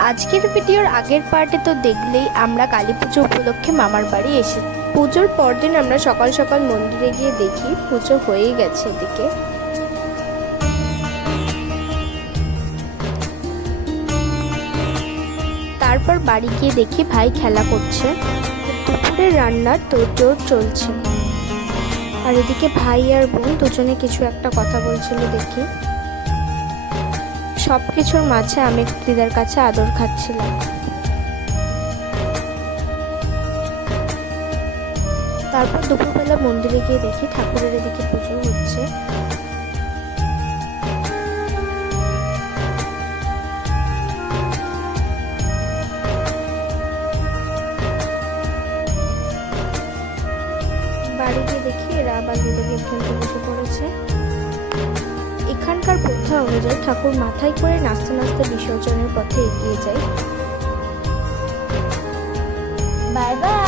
আজকের ভিডিওর আগের পার্টে তো দেখলেই আমরা কালী পুজো উপলক্ষে মামার বাড়ি এসেছি। পুজোর পরদিন আমরা সকাল সকাল মন্দিরে গিয়ে দেখি পুজো হয়েই গেছে এদিকে। তারপর বাড়ি গিয়ে দেখি ভাই খেলা করছে, দুপুরের রান্নার তোড়জোড় চলছে। আর এদিকে ভাই আর বোন দুজনে কিছু একটা কথা বলছিল দেখি। সবকিছুর মাঝে আমি দিদার কাছে আদর খাচ্ছিলাম। তারপর দুপুরবেলা মন্দিরে গিয়ে দেখি ঠাকুরের এদিকে পুজো হচ্ছে। বাড়ি গিয়ে দেখি এরা আবার লুডো গেম খেলতে বসে পড়েছে। এখানকার প্রথা অনুযায়ী ঠাকুর মাথায় করে নাচতে নাচতে বিসর্জনের পথে এগিয়ে যায়। Bye bye.